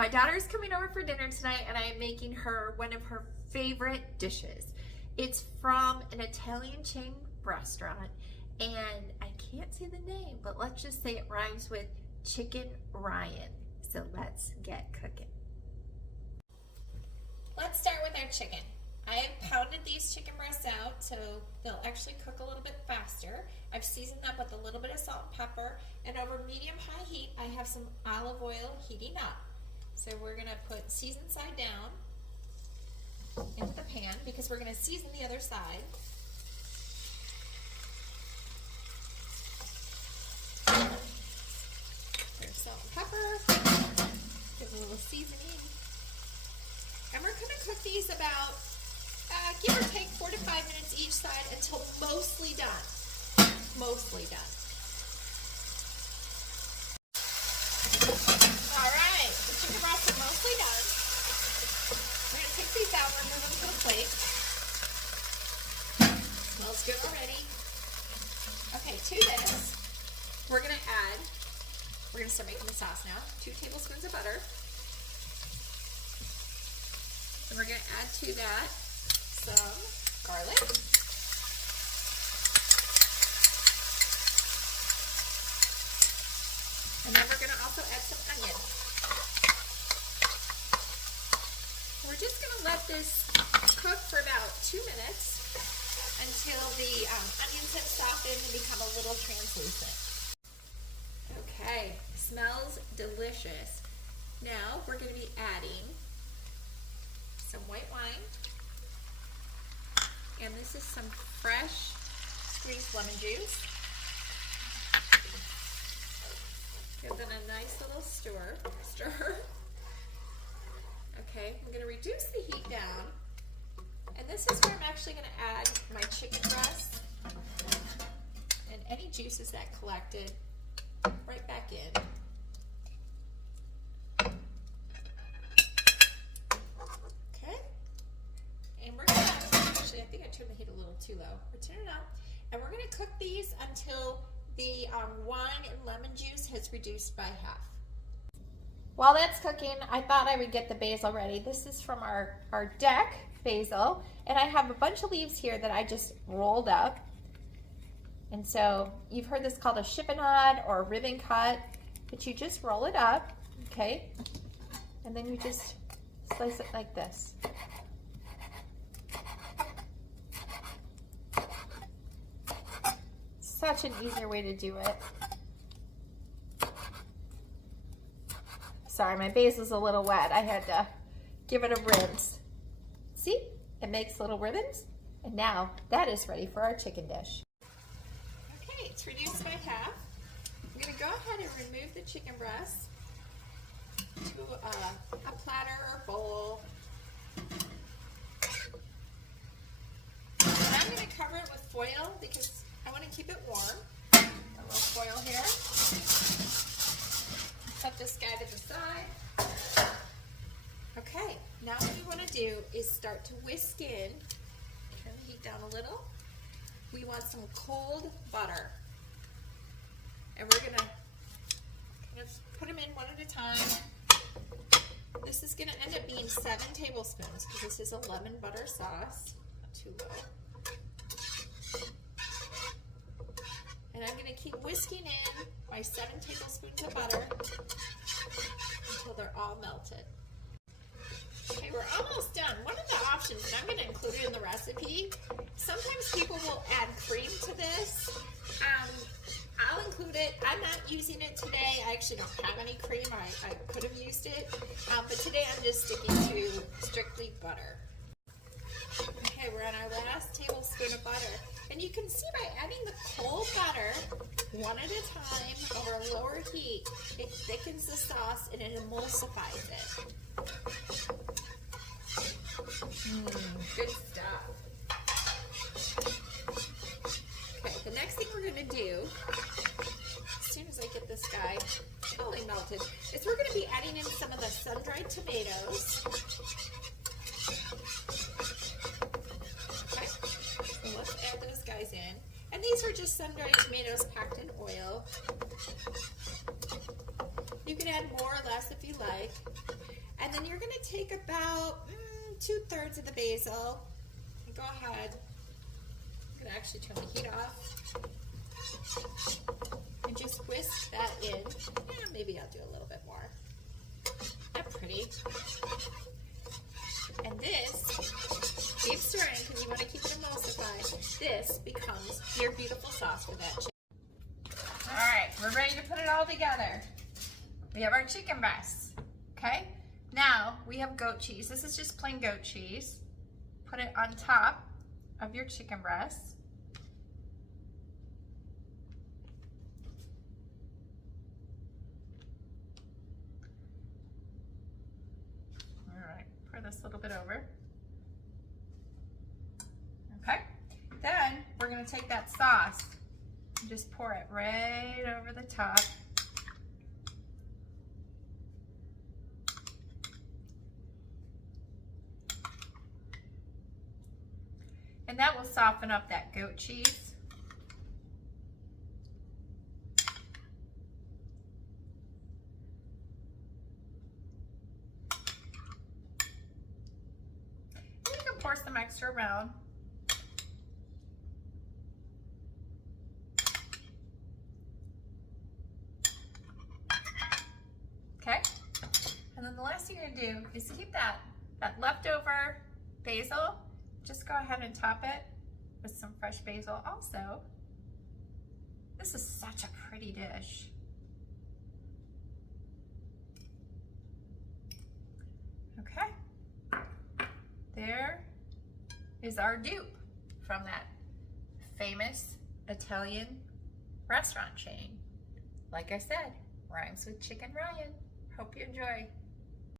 My daughter's coming over for dinner tonight and I am making her one of her favorite dishes. It's from an Italian chain restaurant and I can't say the name, but let's just say it rhymes with Chicken Ryan. So let's get cooking. Let's start with our chicken. I have pounded these chicken breasts out so they'll actually cook a little bit faster. I've seasoned them with a little bit of salt and pepper, and over medium-high heat I have some olive oil heating up. So we're going to put seasoned side down into the pan because we're going to season the other side. There's salt and pepper, give it a little seasoning. And we're going to cook these about, give or take 4 to 5 minutes each side until mostly done. Mostly done. Alright, the chicken breasts are mostly done. We're going to take these out and remove them to a plate. Smells good already. Okay, to this, we're going to start making the sauce now. 2 tablespoons of butter. And we're going to add to that some garlic. And then we're going to also add some onion. We're just going to let this cook for about 2 minutes until the onions have softened and become a little translucent. Okay, smells delicious. Now we're going to be adding some white wine, and this is some fresh squeezed lemon juice. Give them a nice little stir. Okay, I'm going to reduce the heat down, and this is where I'm actually going to add my chicken breast and any juices that collected right back in. I think I turned the heat a little too low. We're turning it up, and we're going to cook these until the wine and lemon juice has reduced by half. While that's cooking, I thought I would get the basil ready. This is from our deck basil, and I have a bunch of leaves here that I just rolled up. And so you've heard this called a chiffonade or a ribbon cut, but you just roll it up, okay? And then you just slice it like this. Such an easier way to do it. Sorry, my basil's a little wet. I had to give it a rinse. See? It makes little ribbons. And now that is ready for our chicken dish. Okay, it's reduced by half. I'm going to go ahead and remove the chicken breast to a platter or bowl. And I'm going to cover it with foil because I want to keep it warm. A little foil here. Set this guy to the side. Okay, now what we want to do is start to whisk in. Turn the heat down a little. We want some cold butter. And we're going to kind of put them in one at a time. This is going to end up being 7 tablespoons because this is a lemon butter sauce. Not too low. And I'm going to keep whisking in my 7 tablespoons of butter until they're all melted. Okay, we're almost done. One of the options, and I'm going to include it in the recipe, sometimes people will add cream to this. I'll include it. I'm not using it today. I actually don't have any cream. I could have used it. But today I'm just sticking to strictly butter. Okay, we're on our last tablespoon of butter. And you can see by adding the cold butter one at a time over a lower heat, it thickens the sauce and it emulsifies it. Good stuff. Okay, the next thing we're going to do, as soon as I get this guy totally melted, is we're going to be adding in some of the sun-dried tomatoes. Okay, so let's add those guys in. And these are just sun-dried tomatoes packed in oil. You can add more or less if you like. then you're going to take about 2/3 of the basil. And go ahead. I'm going to actually turn the heat off. And just whisk that in. Yeah, maybe I'll do a little bit more. That's pretty. And this, keep stirring because you want to keep it emulsified. This becomes your beautiful sauce for that chicken. All right, we're ready to put it all together. We have our chicken breasts, okay? Now we have goat cheese. This is just plain goat cheese. Put it on top of your chicken breasts. This little bit over. Okay, then we're going to take that sauce and just pour it right over the top. And that will soften up that goat cheese. Pour some extra around. Okay, and then the last thing you're gonna do is keep that leftover basil. Just go ahead and top it with some fresh basil also. This is such a pretty dish. Okay, there is our dupe from that famous Italian restaurant chain. Like I said, rhymes with Chicken Ryan. Hope you enjoy.